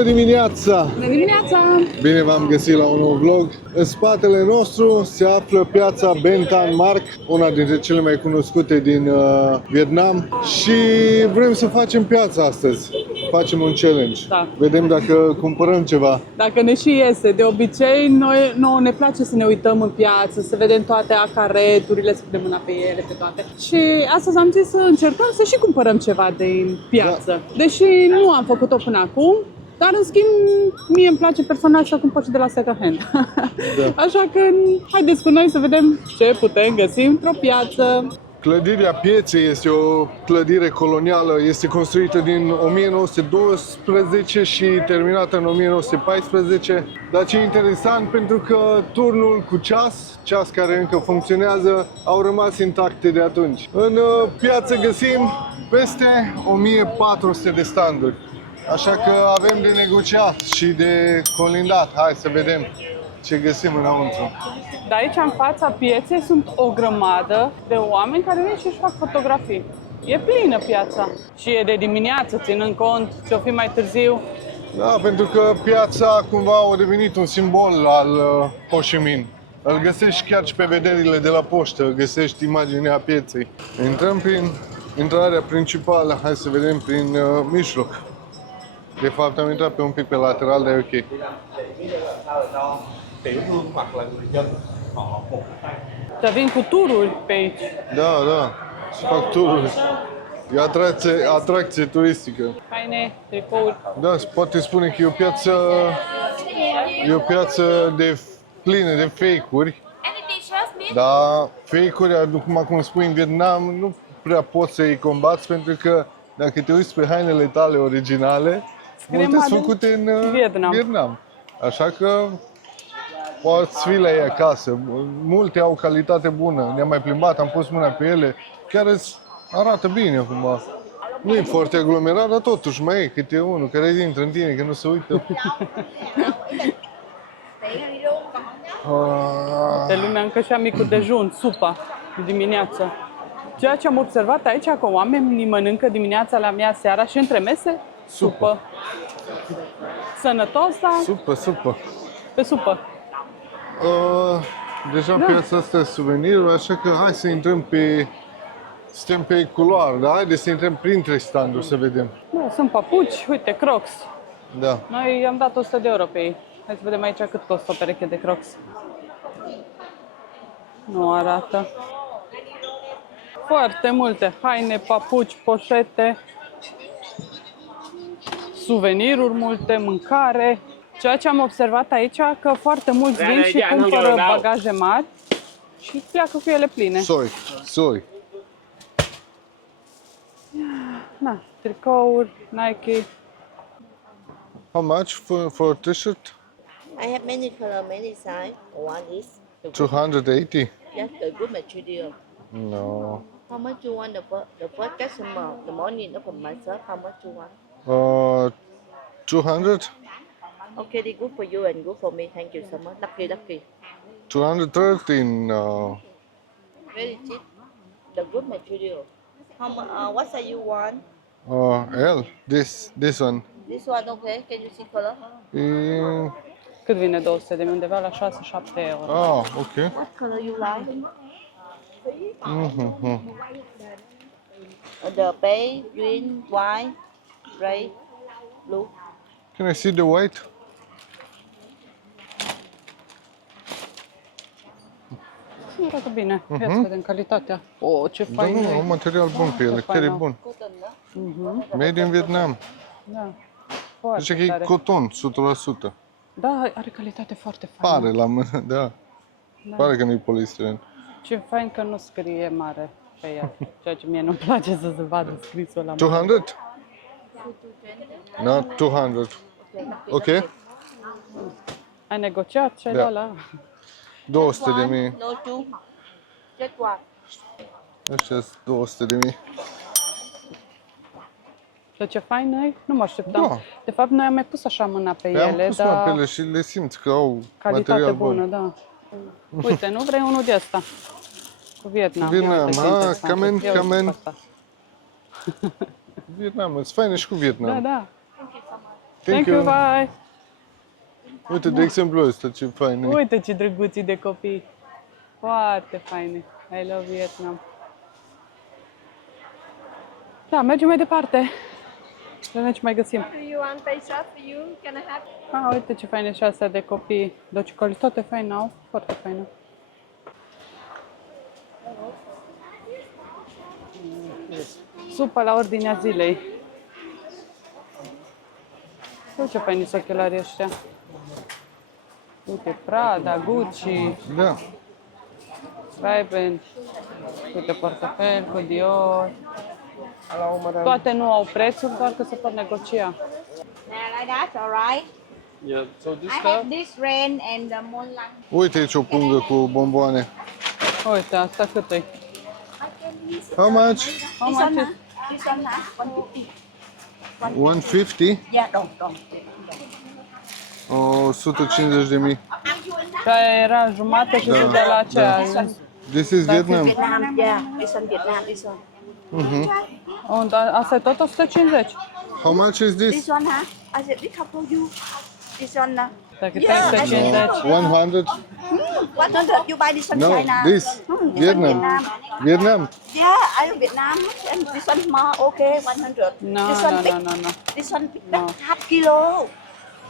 Bună dimineața! Bună dimineața! Bine v-am găsit la un nou vlog. În spatele nostru se află piața Ben Thanh Mark, una dintre cele mai cunoscute din Vietnam. Și vrem să facem piața astăzi. Facem un challenge. Da. Vedem dacă cumpărăm ceva. Dacă ne și iese, de obicei, nouă ne place să ne uităm în piață, să vedem toate acareturile, să punem mâna pe ele, pe toate. Și astăzi am zis să încercăm să și cumpărăm ceva din piață. Da. Deși nu am făcut-o până acum, dar în schimb, mie îmi place personal să cumpăr și de la second hand. Da. Așa că haideți cu noi să vedem ce putem găsi într-o piață. Clădirea pieței este o clădire colonială, este construită din 1912 și terminată în 1914. Dar ce e interesant, pentru că turnul cu ceas care încă funcționează, au rămas intacte de atunci. În piață găsim peste 1400 de standuri. Așa că avem de negociat și de colindat. Hai să vedem ce găsim înăuntru. De aici, în fața pieței, sunt o grămadă de oameni care vin și își fac fotografii. E plină piața și e de dimineață, ținând cont ce o fi mai târziu. Da, pentru că piața cumva a devenit un simbol al Ho Chi Minh. Îl găsești chiar și pe vederile de la poștă, găsești imaginea pieței. Intrăm prin intrarea principală, hai să vedem prin mijloc. De fapt am intrat pe un pic pe lateral, dar e ok. Dar vin cu tururi pe aici. Da, da, se fac tururi. E atracție turistică. Haine, tricouri. Da, se poate spune că e o piață de plină de fake-uri. Dar fake-uri, cum spui în Vietnam, nu prea poți să-i combați, pentru că dacă te uiți pe hainele tale originale, multe sunt făcute în Vietnam. Așa că poți fi la ei acasă. Multe au calitate bună. Ne-am mai plimbat, am pus mâna pe ele. Chiar arată bine acum. Nu e foarte aglomerat, dar totuși mai e câte unul care intră în tine, că nu se uită. De lumea încă și-a micul dejun, supa, dimineața. Ceea ce am observat aici, că oamenii mănâncă dimineața la mea seara și între mese, supă. Sănătos, da? Supă. Pe supă. Deja piața asta e suveniruri, așa că hai să intrăm suntem pe culoar, da? Haideți să intrăm printre standuri să vedem. Da, sunt papuci, uite, Crocs. Da. Noi am dat 100 de euro pe ei. Hai să vedem aici cât costă o pereche de Crocs. Nu arată. Foarte multe haine, papuci, poșete, suveniruri multe, mâncare. Ceea ce am observat aici, că foarte mulți vin și cumpără bagaje mari și pleacă cu ele pline. Soi. Na, tricouri, Nike. How much for a t-shirt? I have many color, many size. One is 280? just the good material. No. How much you want the first customer? The morning from myself. How much you want? 200? Okay, they good for you and good for me. Thank you so much. Lucky. 230? No. Very cheap. The good material. What size you want? L. This one. This one okay? Can you see color? Cât vine 200 de mii? Undeva la 6-7 euro. Ok. What color you like? The beige, green, white, red, blue. Can I see the white? Arată bine. Ia să vedem calitatea. Ce fain Da, e. un material bun pe ele, chiar e bun. Cotton, no? Made in Vietnam. Da. Deci Foarte că e tare. coton, 100%. Da, are calitate foarte faină. Pare la mână, da. Pare că nu e polistiren. Ce fain că nu scrie mare pe ea. Ceea ce mie nu-mi place să se vadă scrisul la mână. 200? No, 200. Ok? Ai negociat și ai Da. dat la... 200 de mii. No two. Just one. Ăștia sunt 200 de mii. De ce fain e? Nu mă așteptam. Da. De fapt, noi am mai pus așa mâna pe Am ele, pus mâna pe dar ele și le simți că au calitate material bună, bun. da. Uite, nu vrei unul de ăsta? Cu Vietnam. Vietnam, Ia uite ce ah, interesant. come in, Ia uite come in. pe asta. Vietnam, sunt faine și cu Vietnam. Da, da. Thank you, bye! Uite, de exemplu ăsta, ce fain e. Uite ce drăguții de copii! Foarte faine! I love Vietnam! Da, mergem mai departe. Să vedem ce mai găsim. Do you want a shot for you? Can I have? Uite ce faine și astea de copii. Docicolis, toate faine au. Foarte faine. Supă la ordinea zilei. Uite ce faini sunt ochelarii ăștia. Uite, Prada, Gucci, Da. Ray-Ban. Uite, portofel cu Dior. Toate nu au prețuri, doar că se pot negocia. Now like that, alright? Yeah, so this I stuff, have this rain and the moonlight. Uite aici o pungă cu bomboane. Uite, asta cât e? How much? How much is? This one has 150. 150? Yeah, don't. O, 150 de mii. Și aia era jumate și de la aceea. This is Vietnam. Vietnam, yeah. This one Vietnam, this one. Asta e tot 150. How much is This this? one, huh? I said, this for you. This one, Dacă te 150. 100? 100. You buy this one, No, China. this. Vietnam. Vietnam. Yeah, I am Vietnam. And this one more, okay, 100. No, This one big. no. This one big, half kilo.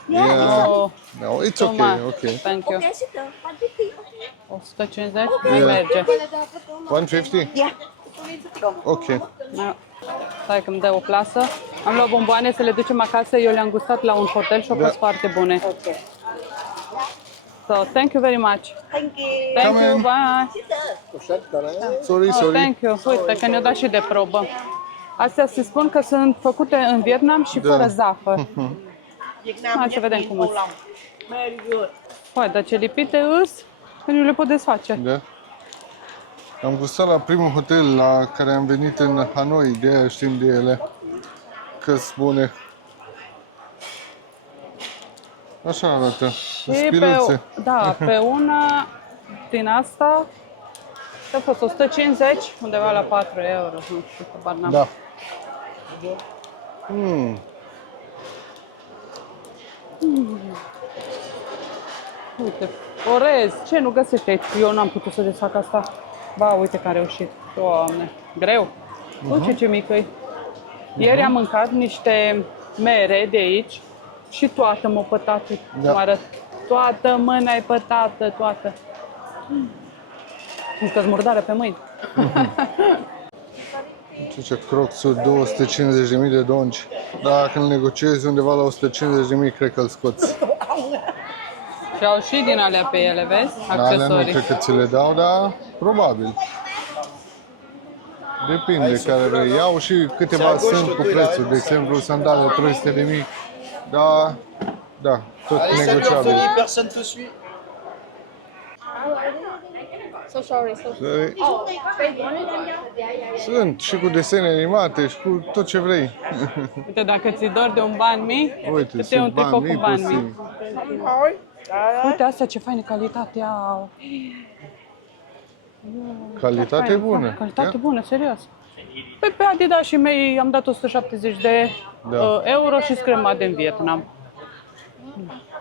Yeah, this Yeah. one. Oh, No, it's too okay, much. okay. Thank you. Okay, sister, 150, okay. 150? Mai merge. 150? Yeah. Ok. Da. Stai că îmi dă o plasă. Am luat bomboane să le ducem acasă. Eu le-am gustat la un hotel și au fost foarte bune. Okay. So, thank you very much. Thank you. Thank Come you, in. bye. Sorry, Oh, sorry. thank you. Uite că ne-au dat și de probă. Astea se spun că sunt făcute în Vietnam și Da. fără zahăr. Hai să vedem cum sunt. Păi, dar ce lipite îs, că nu le pot desface. Da. Am gustat la primul hotel la care am venit în Hanoi, de aia știm de ele. Că-s bune. Așa arată. Și Spiruțe. pe una din asta a fost 150, undeva la 4 euro. Nu știu, habar n-am. Da. Mm. Uite, orez, ce nu găsești aici? Eu n-am putut să desfac asta. Ba, uite că am reușit. Doamne, greu. Uite ce mică e. Ieri am mâncat niște mere de aici și toată m-a pătat. Da. Mă arăt. Toată mâna e pătată, toată. Încă murdară pe mâini. Ce crocsuri, 250.000 de dongi. Dacă îl negociezi undeva la 150.000, cred că îl scoți. Și au și din alea pe ele, vezi? Alea nu Accesorii. cred că ți le dau, dar probabil. Depinde care vrei. Iau și câteva sunt cu prețuri. De exemplu, sandale 300.000. Da, tot negociabil. personne te suit. So sorry, so Sunt și cu desene animate și cu tot ce vrei. Uite, dacă ți dor de un ban mic, Uite, îți iei un sunt tricou bani cu mici, bani mici. puțini. Uite, astea ce faine calitate au. Calitate Faine, bună. Calitate Ia. bună, serios. Păi pe Adidas și mei am dat 170 de Da. euro și scrie Made in Vietnam.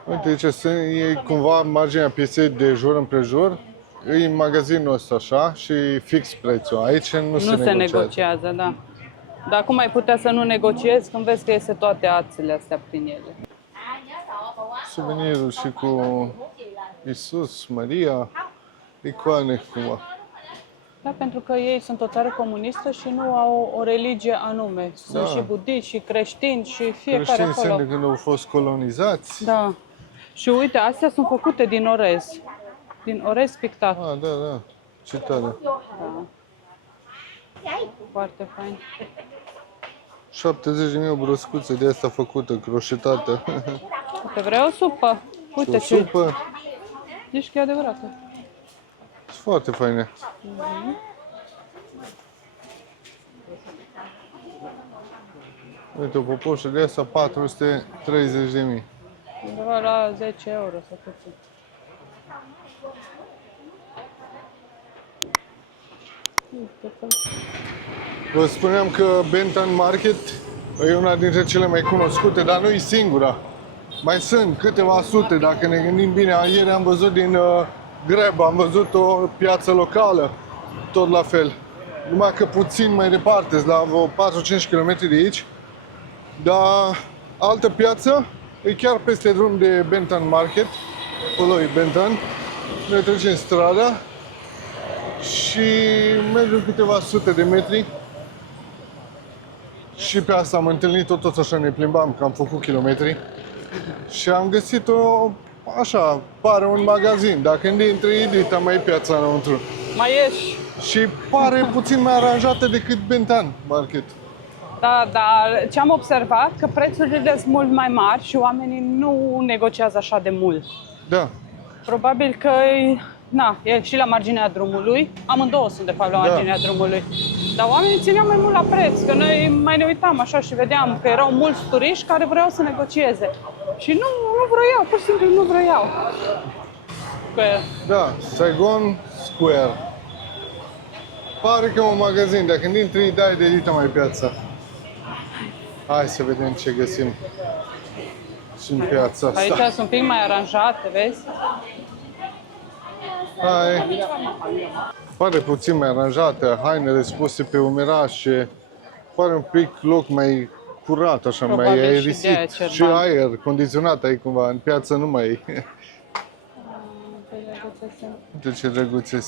Uite, e cumva marginea piesei de jur împrejur. E magazinul ăsta așa și fix prețul. Aici nu Nu se negociază. negociază, da. Dar cum ai putea să nu negociezi când vezi că iese toate ațele astea prin ele? Suvenirul și cu Isus, Maria, icoane cumva. Da, pentru că ei sunt o țară comunistă și nu au o religie anume. Sunt Da. și budiști, și creștini, și fiecare Creștini acolo. sunt de când au fost colonizați. Da. Și uite, astea sunt făcute din orez. Din orez pictat. Ah, da. Ce tare. Da. Foarte fain. 70.000 o broscuță de asta făcută, croșetată. Uite, vrei o supă? Uite O ce... supă. Zici că e adevărată. Sunt foarte faine. Uite, o popoșă de asta 430.000. Undeva la 10 euro sau puțin. Uite că... Vă spuneam că Benton Market E una dintre cele mai cunoscute, dar nu e singura. Mai sunt câteva sute, dacă ne gândim bine. Ieri am văzut din Greb, am văzut o piață locală, tot la fel. Numai că puțin mai departe, la vreo 4-5 km de aici. Dar altă piață e chiar peste drum de Benton Market. Acolo e Benton. Noi trecem strada și mergem câteva sute de metri. Și pe asta am întâlnit tot așa, ne plimbam, că am făcut kilometri. Și am găsit o, așa, pare un magazin. Dacă intri, Edita, mai e piața înăuntru. Mai ieși. Și pare puțin mai aranjată decât Benton Market. Da, dar ce am observat, că prețurile sunt mult mai mari și oamenii nu negociază așa de mult. Da. Probabil că e și la marginea drumului. Amândouă sunt, de fapt, la marginea drumului. Dar oamenii țineau mai mult la preț, că noi mai ne uitam așa și vedeam că erau mulți turiști care vreau să negocieze. Și nu vroiau, pur și simplu nu vroiau. Da, Saigon Square. Pare că e un magazin, dacă intri, dai de Edita mai piața. Hai să vedem ce găsim și în piața asta. Aici sunt un pic mai aranjate, vezi? Hai. Pare puțin mai aranjată, hainele spuse pe umerașe. Pare un pic loc mai curat, așa, Probabil mai și aerisit. de-aia cer Și bani. aer condiționat aici cumva, în piață nu mai e. Uite ce drăguțe.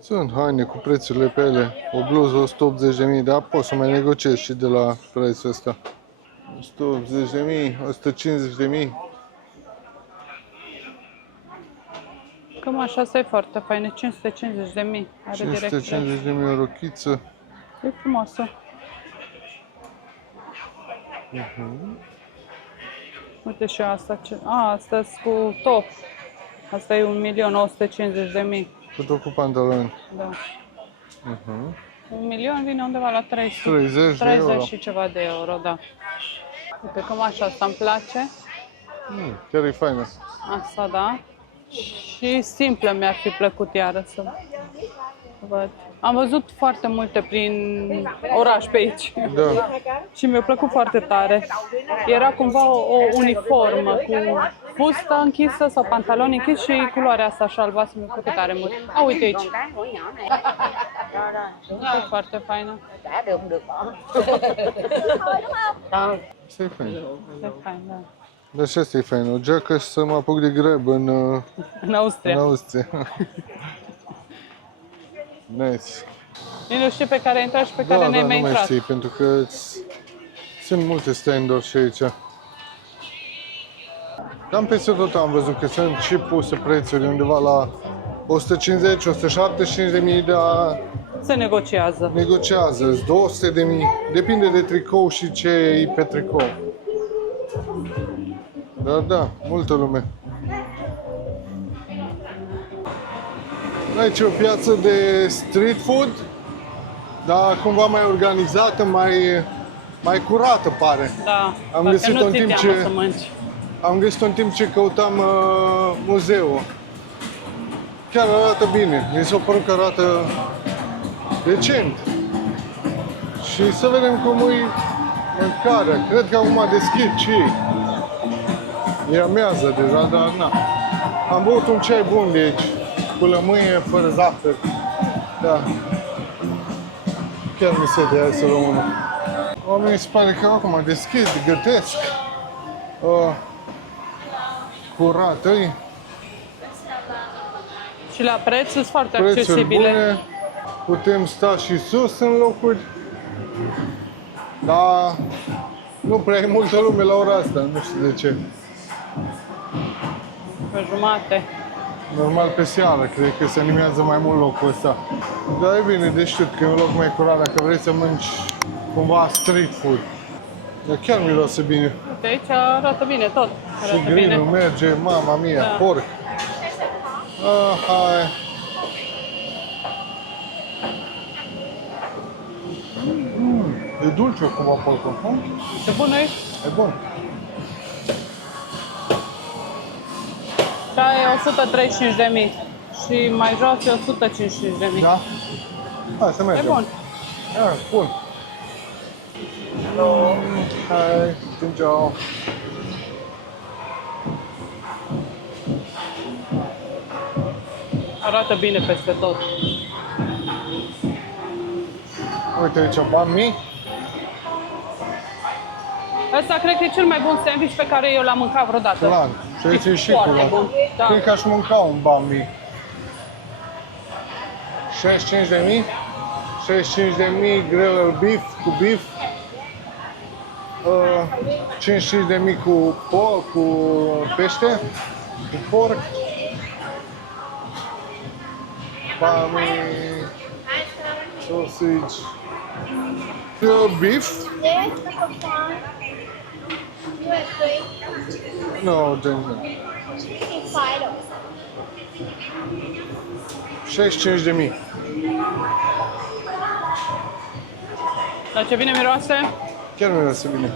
Sunt haine cu prețurile pe ele. O bluză 180.000, dar poți să mai negociezi și de la prețul ăsta. 180.000, 150.000. Cam așa, asta e foarte faină, 550.000. Are direct preț. 550.000 o rochiță. E frumoasă. Uite și asta. Asta cu top. Asta e 1.950.000. Cu tot cu pantaloni. Da. 1.000.000 vine undeva la 300. 30 de 30 euro. și ceva de euro, da. Uite, cam așa, asta îmi place. Chiar e faină. Asta, da. Și simplă mi-ar fi plăcut iară să văd. Am văzut foarte multe prin oraș pe aici. Da. Și mi-a plăcut foarte tare. Era cumva o uniformă cu fustă închisă sau pantaloni închis și culoarea asta așa albastră mi-a plăcut tare mult. A, uite aici. E foarte faină. Asta e fain. E fain, da. Dar și asta e fain. O geacă și să mă apuc de greb în În Austria. Austria. Nice. Nici nu știu pe care ai intrat și pe care n-ai Da, mai nu mai intrat. știi, pentru că sunt multe stand-uri și aici. Cam peste tot am văzut că sunt și puse prețuri undeva la 150-175.000, dar Se negociază. negociază 200.000, depinde de tricou și ce e pe tricou. Dar da, multă lume. Aici e o piață de street food, dar cumva mai organizată, mai curată pare. Da, Am parcă găsit-o nu în ți timp teamă ce- să mănânci. Am găsit în timp ce căutam muzeul. Chiar arată bine, mi s-a părut că arată decent. Și să vedem cum e mâncarea. Cred că acum deschid și ei. E amiază deja, dar na. Am băut un ceai bun de aici, cu lămâie, fără zahăr. Da. Chiar mi se de hai să luăm unul. Oamenii se pare că acum deschid, gătesc. Curat, îi? Și la preț sunt foarte Prețuri accesibile. bune, putem sta și sus în locuri, dar nu prea e multă lume la ora asta, nu știu de ce. Pe jumate. Normal pe seară, cred că se animează mai mult locul ăsta. Dar e bine de știut că e un loc mai curat dacă vrei să mănânci cumva street food. Dar chiar miroase bine. Uite, aici arată bine tot. Și Arată grillul bine. merge, mama mia, Da. porc. Hai. E dulce cumva porcul, nu? Ce bun e? E bun. Cea e 135.000 și mai jos e 155.000. Da? Hai să E mergem. bun. Bun. Hai, ciao. Arată bine peste tot. Uite aici, bani mii. Ăsta cred că e cel mai bun sandwich pe care eu l-am mâncat vreodată. Clar. Și aici e și foarte cu bun. Da. Cred că aș mânca un bambi. 65.000. 65.000 grilled beef cu beef. 55.000 cu pește, cu porc. Bami, sausage. Beef? Yes, number 5. You have 3. No, gentlemen. It's 5. 65.000. Dar ce bine miroase? Chiar nu să bine.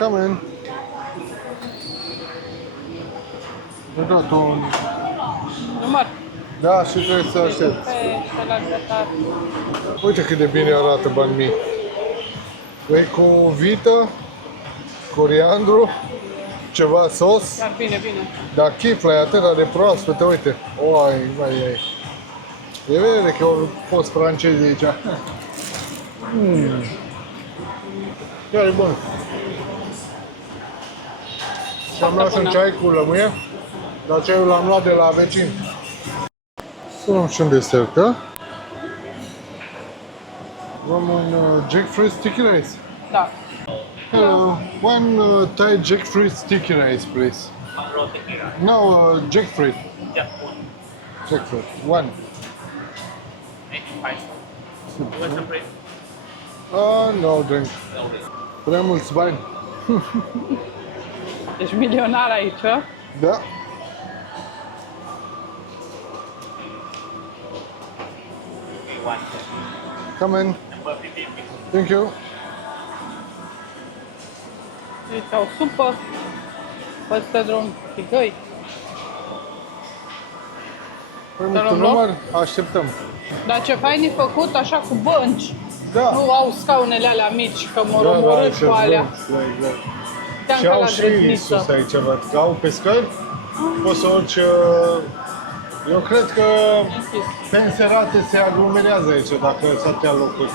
Come in. Mi-a dat un... Număr. Da, și trebuie să aștept. Pește la grătar. Uite cât de bine arată bani mii. E cu vită, coriandru, ceva sos, Chiar bine, bine. dar chifla e atât de proaspătă, uite. Oi, vai. E vede că au fost francezi aici. Chiar e bun. Și am luat un ceai cu lămâie, dar ceaiul l-am luat de la vecin. Să luăm și un desert, da? Luăm un jackfruit sticky rice. Da. Hello, one Thai jackfruit sticky rice, please. No, jackfruit. Jackfruit, one. No drink. Prea mulți bani. Ești milionar aici, a? Da. Come in. Thank you. Uite, o supă peste drum, tigăi. Păi Să luăm mult loc? număr, așteptăm. Dar ce fain e făcut așa cu bănci. Da. Nu au scaunele alea mici, că mă omorât cu alea. Da, exact. Te-am Și ca au la și grădiniță. sus aici, văd că au pe scări. Poți să urci... Eu cred că penserate se aglomerează aici dacă s atâtea locuri.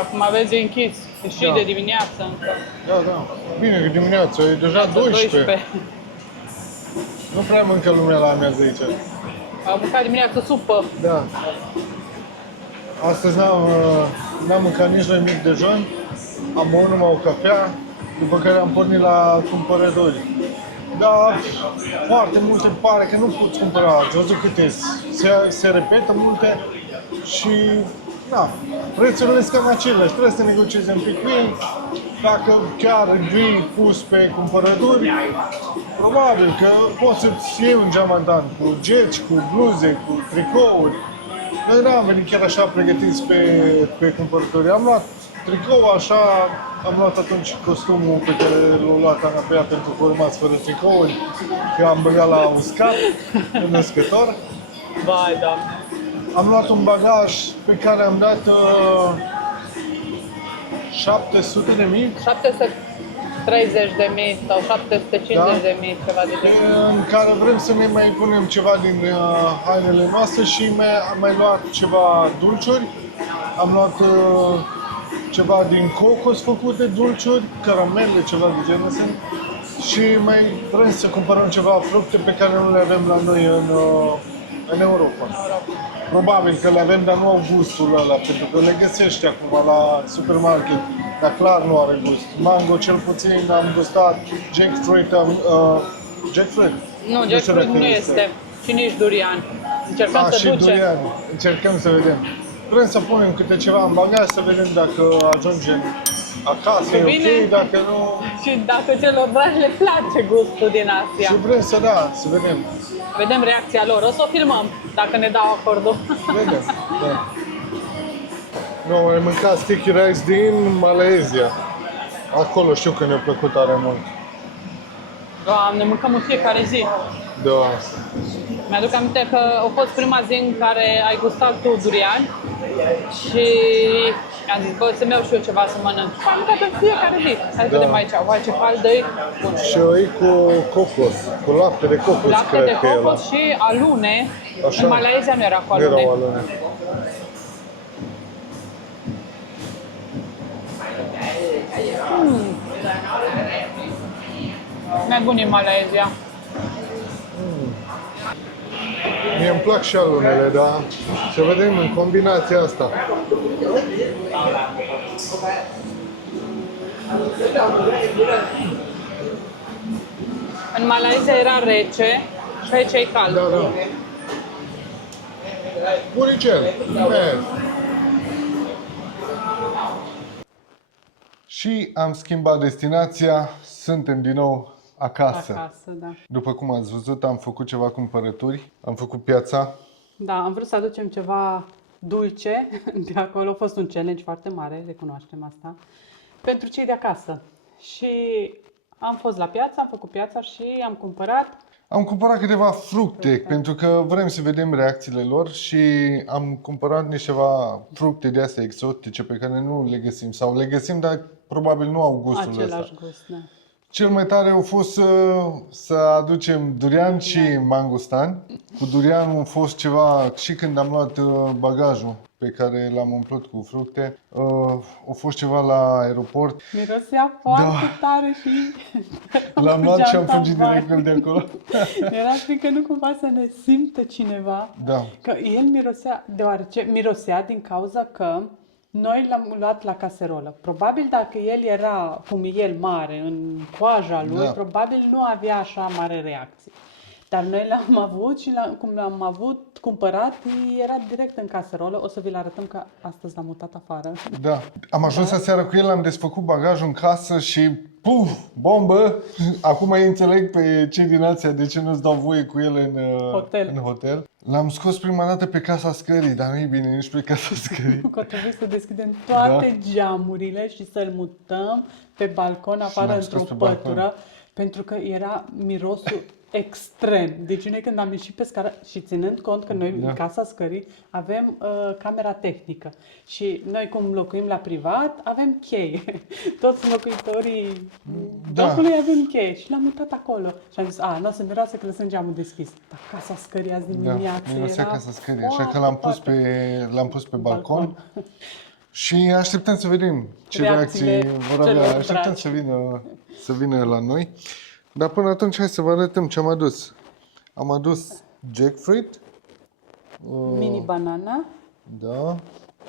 Acum aveți închis. E și Da. de dimineață încă. Da, da. Bine că dimineața, e deja 12. Nu prea mâncă lumea la amiază aici. Am mâncat dimineață supă. Da. Astăzi n-am mâncat nici noi mic dejun. Am băut numai o cafea, după care am pornit la cumpărători. Dar foarte multe pare că nu poți cumpăra. Ați văzut câte se repetă multe și da, prețurile sunt cam aceleași. Trebuie să negociezi un pic cu ei. Dacă chiar vii pus pe cumpărături, probabil că poți să-ți iei un geamantan cu geci, cu bluze, cu tricouri. Noi n-am venit chiar așa pregătiți pe cumpărături. Am luat tricou așa, am luat atunci costumul pe care l-a luat Ana pe ea pentru că urmați fără tricouri, că am băgat la uscat, născător. Vai, da. Am luat un bagaj pe care am dat 700.000. 730.000 sau 750.000, ceva de genul. În care vrem să ne mai punem ceva din hainele noastre și am mai luat ceva dulciuri. Am luat ceva din cocos făcute, dulciuri, caramele, ceva de genul ăsta. Și mai vrem să cumpărăm ceva fructe pe care nu le avem la noi în Europa. Probabil că le avem, dar nu au gustul ăla, pentru că le găsești acum la supermarket, dar clar nu are gust. Mango cel puțin am gustat, jackfruit, jackfruit? Nu, știu jackfruit dacă nu este. Și nici durian. Încercăm să și ducem. durian. Încercăm să vedem. Vrem să punem câte ceva în bagaj, să vedem dacă ajungem acasă, e Bine. ok, dacă nu... Și dacă celor dragi le place gustul din Asia. Și vrem să să vedem. Vedem reacția lor. O să o filmăm, dacă ne dau acordul. Vedem, da. Nu, am mâncat sticky rice din Malezia. Acolo știu că ne-a plăcut tare mult. Doamne, mâncăm în fiecare zi. Da. Mi-aduc aminte că a fost prima zi în care ai gustat tu durian și am zis, bă, să-mi iau și eu ceva să mănânc. Și am mâncat în fiecare zi. Hai să vedem aici, uai ce caldă e. Bun. Și e cu cocos, cu lapte de cocos, Lapte cred de că e cocos ăla. și alune. Așa. În Malaysia nu era cu Nu alune. erau alune. Mai bun în Malaysia. Mie îmi plac și alunele, dar să vedem în combinația asta. În Malaysia era rece și aici e cald. Da, da. Buricel. Și am schimbat destinația, suntem din nou acasă. Acasă, da. După cum ați văzut, am făcut ceva cumpărături, am făcut piața. Da, am vrut să aducem ceva dulce de acolo. A fost un challenge foarte mare, recunoaștem asta, pentru cei de acasă. Și am fost la piață, am făcut piața și am cumpărat. Am cumpărat câteva fructe, pentru că vrem să vedem reacțiile lor și am cumpărat niște fructe de astea exotice pe care nu le găsim sau le găsim, dar probabil nu au gustul ăsta. Același gust, da. Cel mai tare a fost să aducem durian și mangustan. Cu durianul a fost ceva și când am luat bagajul pe care l-am umplut cu fructe, a fost ceva la aeroport. Mirosea foarte tare și L-am luat și am geanta fugit direct mare. de acolo. Era frică nu cumva să ne simtă cineva. Da. Că el mirosea, deoarece mirosea din cauza că noi l-am luat la caserolă. Probabil dacă el era cum e el mare, în coaja lui, Da. probabil nu avea așa mare reacție. Dar noi l-am avut și cum l-am avut cumpărat, era direct în caserolă. O să vi-l arătăm că astăzi l-am mutat afară. Da. Am ajuns aseară cu el, am desfăcut bagajul în casă și puf, bombă! Acum îi înțeleg pe cei din Asia de ce nu-ți dau voie cu el în hotel. L-am scos prima dată pe casa scării, dar nu e bine nici pe casa scării. Că trebuie să deschidem toate geamurile și să-l mutăm pe balcon afară l-am într-o scos pe balcon. pătură, pentru că era mirosul extrem. Deci noi când am ieșit pe scară și ținând cont că noi în casa scării avem camera tehnică și noi cum locuim la privat avem cheie. Toți locuitorii blocului avem cheie și l-am mutat acolo. Și am zis, nu o să miroase că lăsăm geamul deschis. Dar casa scării azi dimineață mirosea era casa scării, așa că l-am pus pe balcon. balcon. Și așteptăm să vedem ce Reacțiile reacții vor avea. celor Așteptăm dragi. să vină la noi. Dar până atunci hai să vă arătăm ce am adus. Am adus jackfruit. Mini banana. Da.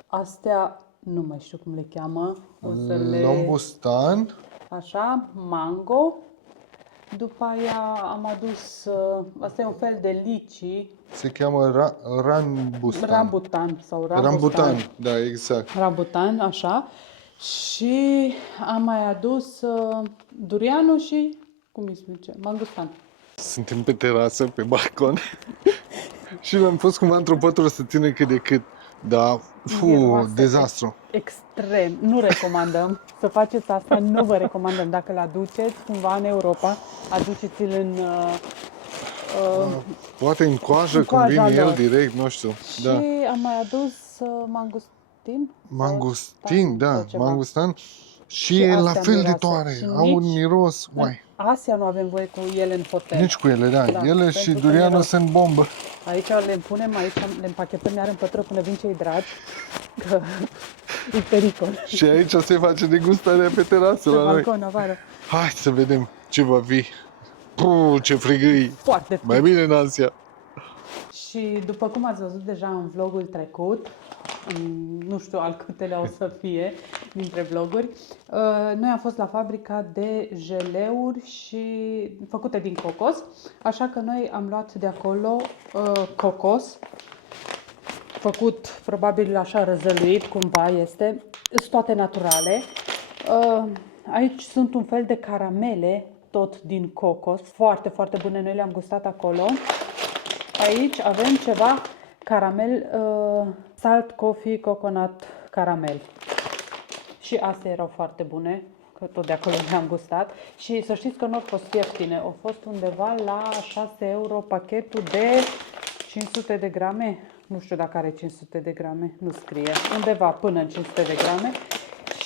Astea nu mai știu cum le cheamă. O să le... Lombustan. Așa, mango. După aia am adus, asta e un fel de lici, Se cheamă rambutan. rambutan sau Rambutan, da, exact. Rambutan, așa. Și am mai adus durianul și, cum îi zice, mangustan. Suntem pe terasă, pe balcon. Și l-am pus cumva într-o pătură să țină cât de cât. Da, Miroase dezastru. Extrem. Nu recomandăm să faceți asta, nu vă recomandăm. Dacă îl aduceți cumva în Europa, aduceți-l în... Poate în coajă, În cum vine coaja el lor. direct, nu știu. Și Da. am mai adus mangustin. Mangustin, da, sau ceva. mangustan. Și Și e la astea fel de miroase. toare. Și Au un nici- miros, uai. Asia nu avem voie cu ele în hotel. Nici cu ele, da. Da, Ele pentru și că durianul miros. sunt bombă. Aici le punem, aici le împachetăm iar în pătură până vin cei dragi, că e pericol. Și aici se face degustarea pe terasă Pe la noi. balcon, afară. Hai să vedem ce va fi. Puh, ce frigâi. Foarte Mai bine în Asia. Și după cum ați văzut deja în vlogul trecut, nu știu al câtelea o să fie dintre vloguri, noi am fost la fabrica de jeleuri și făcute din cocos, așa că noi am luat de acolo cocos, făcut probabil așa răzăluit cumva este, sunt toate naturale. Aici sunt un fel de caramele, tot din cocos, foarte, foarte bune, noi le-am gustat acolo. Aici avem ceva caramel, salt coffee coconut caramel. Și astea erau foarte bune. că tot de acolo le-am gustat. Și să știți că nu au fost ieftine, au fost undeva la 6 euro pachetul de 500 de grame. Nu știu dacă are 500 de grame, nu scrie. Undeva până în 500 de grame.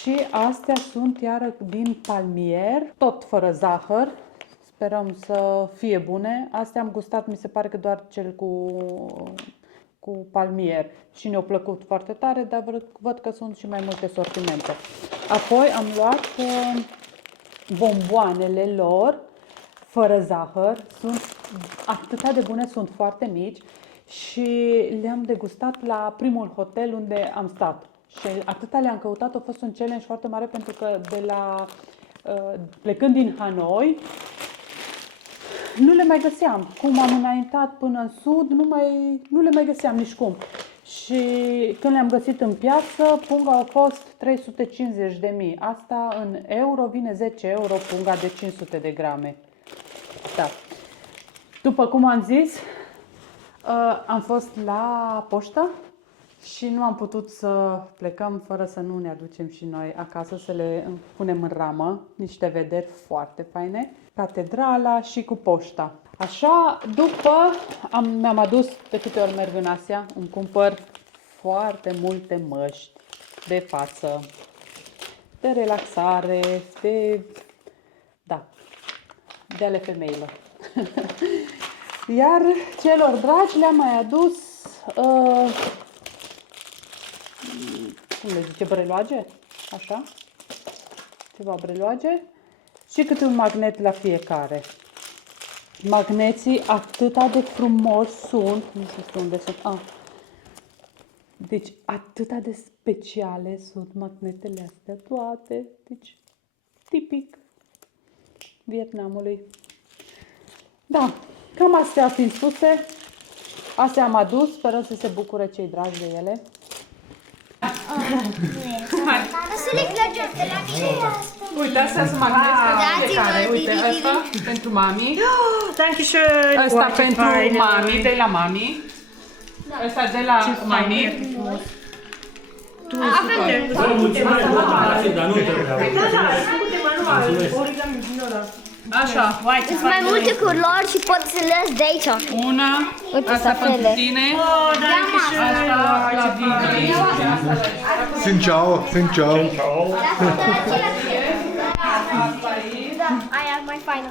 Și astea sunt iară din palmier, tot fără zahăr. Sperăm să fie bune. Astea am gustat, mi se pare că doar cel cu palmier. Și ne-au plăcut foarte tare, dar văd că sunt și mai multe sortimente. Apoi am luat bomboanele lor, fără zahăr. Sunt atât de bune, sunt foarte mici. Și le-am degustat la primul hotel unde am stat. Și atâta le-am căutat, a fost un challenge foarte mare pentru că plecând din Hanoi, nu le mai găseam. Cum am înaintat până în sud, nu le mai găseam nici cum. Și când le-am găsit în piață, punga a fost 350.000. Asta în euro vine 10 euro punga de 500 de grame. Da. După cum am zis, am fost la poștă și nu am putut să plecăm fără să nu ne aducem și noi acasă, să le punem în ramă, niște vederi foarte faine, catedrala și cu poșta. Așa, după mi-am adus, de câte ori merg în Asia, îmi cumpăr foarte multe măști de față, de relaxare, de ale femeilor. Iar celor dragi le-am mai adus, cum le zice, breloage? Așa? Ceva breloage. Și câte un magnet la fiecare. Magneții atâta de frumos sunt, nu știu unde sunt, deci atâta de speciale sunt magnetele astea toate, deci tipic Vietnamului. Da, cam astea fiind spuse, astea am adus, sperăm să se bucure cei dragi de ele. Uite, astea sunt magnetele fiecare. Uite, ăsta pentru mami. Dankeschön! Ăsta pentru mami, de la mami. Ăsta de la mami. Așa. Sunt mai multe culori și poți să le de aici. Una, asta pentru tine. Asta la Vivi. Sin ciao, sin ciao. Aia e mai faină.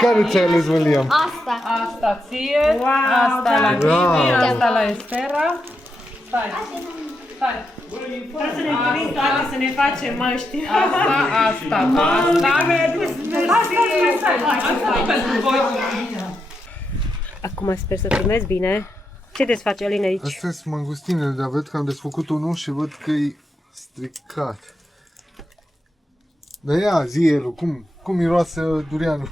Care ți-ai ales, William? Asta. Asta ție, asta la Vivi, asta la Estera. Stai. Să ne primim toate, să ne facem măști. Asta pentru voi. Acum sper să filmez bine. Ce desfaci, Alin, aici? Astea sunt mangustinele, dar văd că am desfăcut unul și văd că e stricat. Dar ia, zi Elu, cum miroase durianul?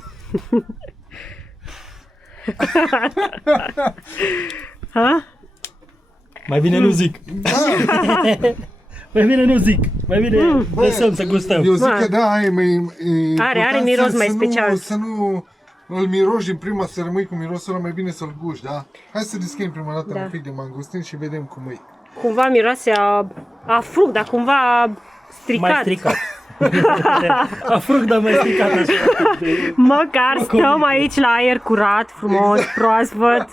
Ha? Mai bine nu zic. Mai bine nu zic. Mai bine lăsăm să gustăm. Eu zic că da, e Are miros mai special. Să nu îl miroși din prima, să rămâi cu mirosul ăla, mai bine să-l guși, da? Hai să deschidem prima dată un pic de mangustin și vedem cum e. Cumva miroase a fruct, dar cumva stricat. Mai stricat. A fruct, dar mai stricat așa. Măcar stăm aici la aer curat, frumos, proaspăt.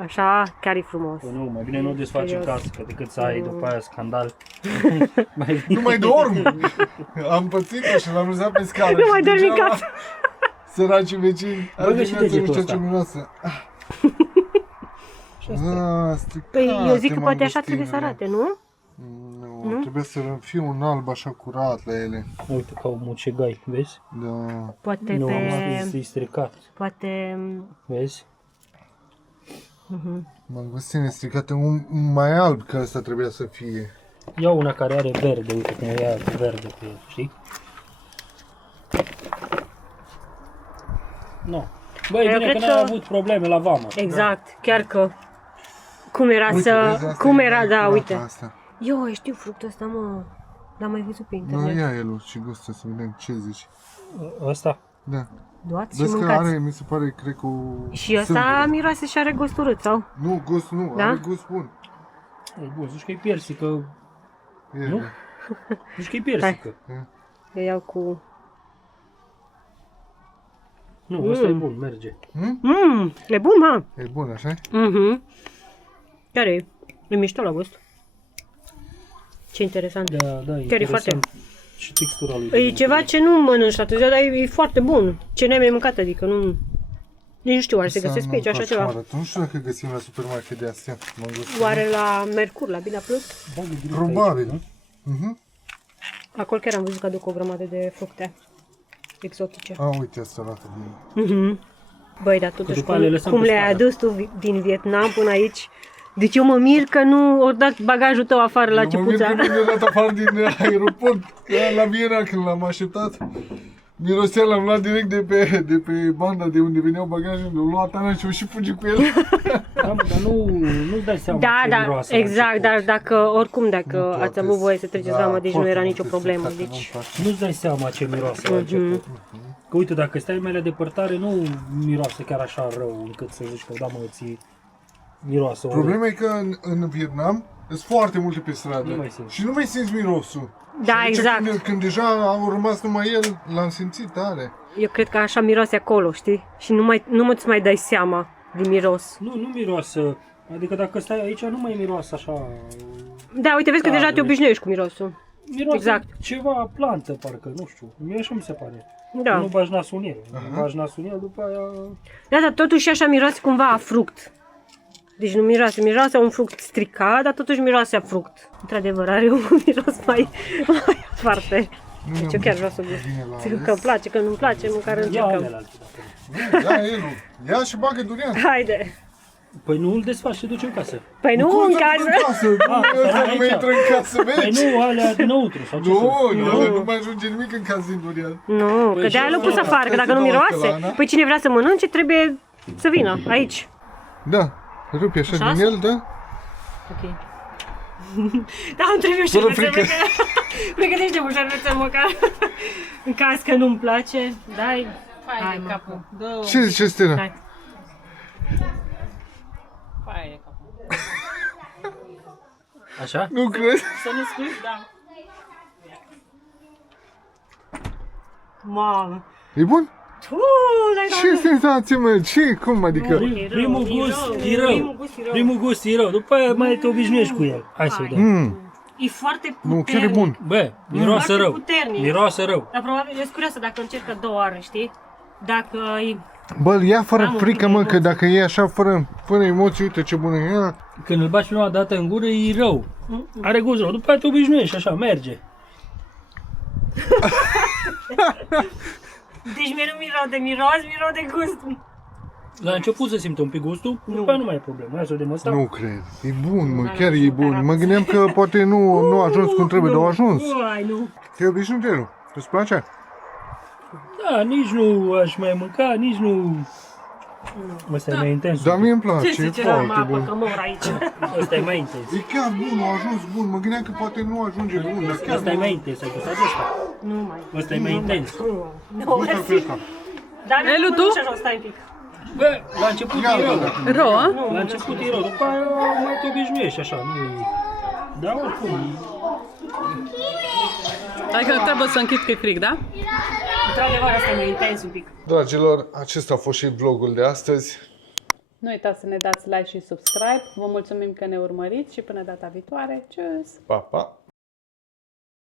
Așa, chiar e frumos. Nu, mai bine nu desfaci în casă, că decât să ai după aia scandal. Nu mai dorm! Am pățit-o și l-am lăsat pe scară. Nu mai dormi în casă. Săracii vecini, Băgă și degetul nu știu ăsta. ce miroasă. Păi eu zic că poate așa trebuie să arate, nu? Nu, trebuie să fie un alb așa curat la ele. Uite, ca un mucegai, vezi? Da. Poate Nu, am pe... zis, e stricat. Poate... Vezi? Mangustine stricate, un mai alb că ăsta trebuia să fie. Ia una care are verde, uite cum e aia cu verde pe el, știi? Nu. Băi, Eu bine cred că n-ai că- avut probleme la vamă. Exact, chiar că... Cum era Uite, să... vezi, asta Cum e era, mai da, curată uite. Asta. Eu știu fructul ăsta, mă. L-am mai văzut pe Nu, internet. ia el și gustă să vedem ce zici. Ăsta? Da. Luați și Vezi că mâncați. are, mi se pare, cred că o Și ăsta sâmbure. miroase și are gust urât, sau? Nu, gust nu, Da? are gust bun. E bun, zici că e persică. E, Nu? da. Zici că e persică. Eu iau cu... Nu, ăsta e bun, merge. E bun, mă. E bun, așa? Chiar e. E mișto la gust. Ce interesant. Da, da, Chiar e interesant. foarte... Și textura lui. E ceva ce nu mănânci atât, dar e foarte bun. Ce n-ai mai mâncat, adică nu... Nici nu știu, oare se găsesc pe aici așa ceva. Nu știu dacă găsim la supermarket de astea. Oare la Mercur, la Bina Plus? Probabil. Acolo chiar am văzut că aduc o grămadă de fructe exotice. Uite, asta arată bine. Băi, dar totuși, după aia le lăsăm cum pe le-ai stradă. adus tu din Vietnam până aici? Deci eu mă mir că nu ori dat bagajul tău afară la Cipuța. Mă mir că nu mi-a dat afară din aeroport. Că la Viena, când l-am așteptat, mirosea, l-am luat direct de pe banda de unde veneau bagajele, l-am luat Ana și o și fugi cu el. Da, mă, dar nu-ți dai seama Da, ce da, miroase la exact, început. dar dacă ați avut voie să treceți Da, vama, deci nu foarte era multe nicio problemă. sunt, Deci, Nu-ți dai seama ce miroase la început. Că uite, dacă stai mai la depărtare, nu miroase chiar așa rău încât să zici că da, mă, ți miroase o Problema e că în Vietnam sunt foarte multe pe stradă Nu mai simți. și nu mai simți mirosul. Da, Și aici, exact. Când deja au rămas numai el, l-am simțit tare. eu cred că așa miroase acolo, știi? Și nu mă mai dai seama din miros. Nu miroase. Adică dacă stai aici, nu mai miroase așa. Da, uite, vezi că deja te Carne. obișnuiești cu mirosul. Miroase Exact. ceva plantă, parcă, nu știu. Mie așa mi se pare. Da. Nu bagi nasul în el. Bagi nasul în el, după aia... Da, dar totuși așa miroase cumva a fruct. Deci nu miroase un fruct stricat, dar totuși miroase a fruct. Într-adevăr, are un miros mai aparte. Deci eu chiar vreau să gust. Că îmi place, că nu-mi place, măcar Ia încercăm. alelalte, dacă Da, el. Ia și bagă durian. Haide! Păi nu îl desfaci și duci în casă. Păi nu în casă! Ăsta nu mai aici. intră în casă, Păi vezi? nu, alea dinăuntru sau ce Nu mai ajunge nimic în casă din durian. Nu, că de-aia l-am pus afară, că dacă nu miroase, păi cine vrea să mănânce trebuie să vină aici. Da, rupi așa Așa? din el, da? Ok. Da, îmi trebuie o Fără șervețel frică. măcar. Pregătește un șervețel măcar. În caz că nu-mi place, dai. Hai, mă. capul. Dă Ce zice Stella? Hai. Aia e capul. Așa? Nu crezi? Să nu spui? Da. Mamă. E bun? Dai, Ce senzație, mă? Ce? Cum adică? Primul gust e rău. Primul gust e rău. După aia mai te obișnuiești cu el. Hai să vedem. E foarte Nu, puternic. chiar e bun. Bă, miroase Foarte rău. puternic. Miroase rău. Dar probabil, eu sunt curioasă dacă încerc a doua oară, știi? Dacă e... Bă, ia fără Am un frică, pic de mă, că emoții. dacă e așa, fără emoții, uite ce bună e ea. Când îl bagi prima dată în gură, e rău. Are gust rău. După aia te obișnuiești, așa, merge. Deci mie nu mirau de miros, mirau de gust. La început se simte un pic gustul, după aia nu mai e problemă. Hai să vedem asta. Nu cred. E bun, mă, chiar e bun. Mă gândeam că poate nu a ajuns cum trebuie, dar a ajuns. Ai, nu. Te-ai obișnuit de el. Îți place? Da, nici nu aș mai mânca, nici nu... Ăsta e mai intens. Dar mie îmi place, Ce e zice la foarte apă, bun. că mor aici. Ăsta e mai intens. E chiar bun, a ajuns bun. Mă gândeam că poate nu ajunge bun, dar chiar Ăsta e mai intens, ai gustat ăsta? Nu mai. Ăsta e mai intens. Nu, mersi. Dar Elu, tu? Și așa, stai un pic. Bă, la început e rău. Rău, a? La început e rău, după aia mai te obișnuiești așa, nu e... Da, oricum. Adică trebuie să închid că e frig, da? Într-adevăr, asta e mai intens un pic. Dragilor, acesta a fost și vlogul de astăzi. Nu uitați să ne dați like și subscribe. Vă mulțumim că ne urmăriți și până data viitoare. Tschüss! Pa, pa!